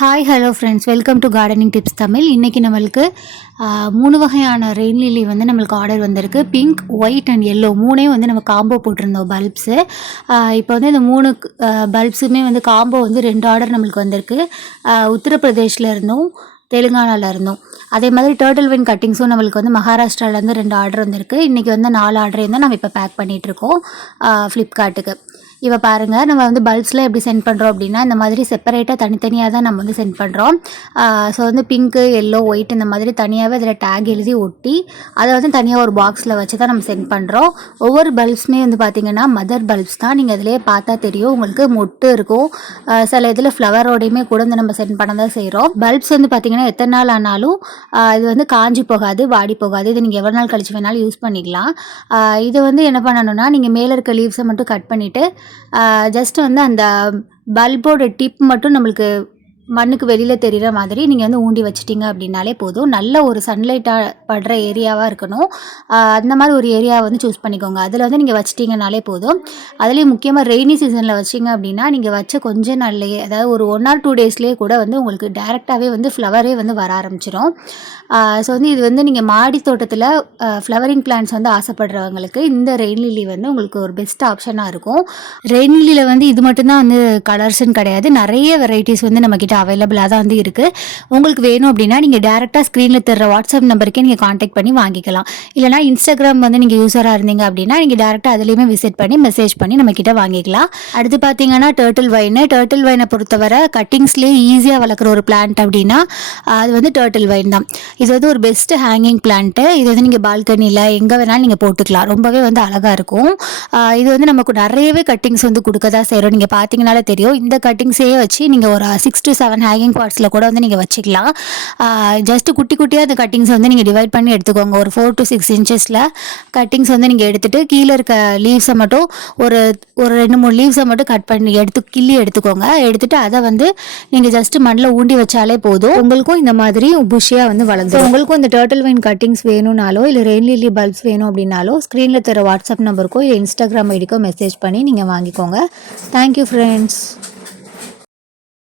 Hi hello friends, welcome to gardening tips Tamil. இன்றைக்கி நம்மளுக்கு 3 வகையான ரெயின் லில்லி வந்து நம்மளுக்கு ஆர்டர் வந்திருக்கு. பிங்க், ஒயிட் அண்ட் எல்லோ மூணையும் வந்து நம்ம காம்போ போட்டிருந்தோம் பல்ப்ஸு. இப்போ வந்து இந்த 3 பல்ப்ஸுமே வந்து காம்போ வந்து 2 ஆர்டர் நம்மளுக்கு வந்திருக்கு. உத்தரப்பிரதேஷில் இருந்தும் தெலுங்கானாவில் இருந்தோம். அதே மாதிரி டர்ட்டில் வைன் கட்டிங்ஸும் நம்மளுக்கு வந்து மகாராஷ்டிராவிலேருந்து 2 ஆர்டர் வந்திருக்கு. இன்றைக்கி வந்து 4 ஆர்டரையும் தான் நம்ம இப்போ பேக் பண்ணிகிட்ருக்கோம் ஃப்ளிப்கார்ட்டுக்கு. இப்போ பாருங்கள், நம்ம வந்து பல்ப்ஸில் எப்படி சென்ட் பண்ணுறோம் அப்படின்னா, இந்த மாதிரி செப்பரேட்டாக தனித்தனியாக தான் நம்ம வந்து சென்ட் பண்ணுறோம். ஸோ வந்து பிங்க்கு, எல்லோ, ஒயிட் இந்த மாதிரி தனியாகவே அதில் டேக் எழுதி ஒட்டி அதை வந்து தனியாக ஒரு பாக்ஸில் வச்சு தான் நம்ம சென்ட் பண்ணுறோம். ஒவ்வொரு பல்ப்ஸுமே வந்து பார்த்திங்கன்னா மதர் பல்ப்ஸ் தான். நீங்கள் அதிலே பார்த்தா தெரியும், உங்களுக்கு மொட்டு இருக்கும். சில இதில் ஃப்ளவரோடையுமே கூட வந்து நம்ம சென்ட் பண்ண தான் செய்கிறோம். பல்ப்ஸ் வந்து பார்த்திங்கன்னா எத்தனை நாள் ஆனாலும் இது வந்து காஞ்சி போகாது, வாடி போகாது. இது நீங்கள் எவ்வளோ நாள் கழிச்சு வேணாலும் யூஸ் பண்ணிக்கலாம். இது வந்து என்ன பண்ணணும்னா, நீங்கள் மேலே இருக்க லீவ்ஸை மட்டும் கட் பண்ணிவிட்டு ஜஸ்ட் வந்து அந்த பல்போட டிப் மட்டும் நம்மளுக்கு மண்ணுக்கு வெளியில் தெரிகிற மாதிரி நீங்கள் வந்து ஊண்டி வச்சிட்டிங்க அப்படின்னாலே போதும். நல்ல ஒரு சன்லைட்டாக படுற ஏரியாவாக இருக்கணும். அந்த மாதிரி ஒரு ஏரியாவை வந்து சூஸ் பண்ணிக்கோங்க. அதில் வந்து நீங்கள் வச்சிட்டிங்கனாலே போதும். அதுலேயும் முக்கியமாக ரெய்னி சீசனில் வச்சிங்க அப்படின்னா நீங்கள் வச்ச கொஞ்ச நாள்லேயே, அதாவது ஒரு 1 or 2 டேஸ்லேயே கூட வந்து உங்களுக்கு டேரெக்டாகவே வந்து ஃப்ளவரே வந்து வர ஆரம்பிச்சிடும். ஸோ வந்து இது வந்து நீங்கள் மாடி தோட்டத்தில் ஃப்ளவரிங் பிளான்ட்ஸ் வந்து ஆசைப்படுறவங்களுக்கு இந்த ரெயின் லில்லி வந்து உங்களுக்கு ஒரு பெஸ்ட் ஆப்ஷனாக இருக்கும். ரெயின் லில்லியில் வந்து இது மட்டும்தான் வந்து கலர்ஸ்ன்னு கிடையாது, நிறைய வெரைட்டிஸ் வந்து நம்மக்கிட்ட அவைலபிளாக தான் வந்து இருக்குது. உங்களுக்கு வேணும் அப்படின்னா நீங்கள் டேரெக்டாக ஸ்க்ரீனில் தர்ற வாட்ஸ்அப் நம்பருக்கே நீங்கள் காண்டாக்ட் பண்ணி வாங்கிக்கலாம். இல்லைனா இன்ஸ்டாகிராம் வந்து நீங்கள் யூஸராக இருந்தீங்க அப்படின்னா நீங்கள் டேரெக்டாக அதுலேயுமே விசிட் பண்ணி மெசேஜ் பண்ணி நம்மக்கிட்ட வாங்கிக்கலாம். அடுத்து பார்த்தீங்கன்னா டர்ட்டில் வைனை பொறுத்தவரை கட்டிங்ஸ்லேயே ஈஸியாக வளர்க்குற ஒரு பிளான்ட் அப்படின்னா அது வந்து டர்ட்டில் வைன் தான். இது வந்து ஒரு பெஸ்ட் ஹேங்கிங் பிளான்ட்டு. இது வந்து நீங்கள் பால்கனியில் எங்கே வேணாலும் நீங்கள் போட்டுக்கலாம். ரொம்பவே வந்து அழகாக இருக்கும். இது வந்து நமக்கு நிறையவே கட்டிங்ஸ் வந்து கொடுக்க தான் செய்கிறோம். நீங்கள் பார்த்தீங்கனாலே தெரியும். இந்த கட்டிங்ஸையே வச்சு நீங்கள் ஒரு 6 to 7 ஹேங்கிங் பார்ட்ஸில் கூட வந்து நீங்கள் வச்சுக்கலாம். ஜஸ்ட்டு குட்டி குட்டியாக அந்த கட்டிங்ஸை வந்து நீங்கள் டிவைட் பண்ணி எடுத்துக்கோங்க. ஒரு 4 to 6 இன்ச்சஸில் கட்டிங்ஸ் வந்து நீங்கள் எடுத்துகிட்டு கீழே இருக்க லீவ்ஸை மட்டும் ஒரு 2-3 லீவ்ஸை மட்டும் கட் பண்ணி கிள்ளி எடுத்துக்கோங்க. எடுத்துகிட்டு அதை வந்து நீங்கள் ஜஸ்ட்டு மண்ணில் ஊண்டி வச்சாலே போதும். உங்களுக்கும் இந்த மாதிரி புஷ்ஷியாக வந்து வளர்ந்துடும். உங்களுக்கும் இந்த டர்ட்டில் வைன் கட்டிங்ஸ் வேணும்னாலோ இல்லை ரெயின் லில்லி பல்ப்ஸ் வேணும் அப்படின்னாலோ ஸ்க்ரீனில் தர வாட்ஸ்அப் நம்பருக்கோ இல்லை இன்ஸ்டாகிராம் ஐடிக்கோ மெசேஜ் பண்ணி நீங்கள் வாங்கிக்கோங்க. Thank you friends.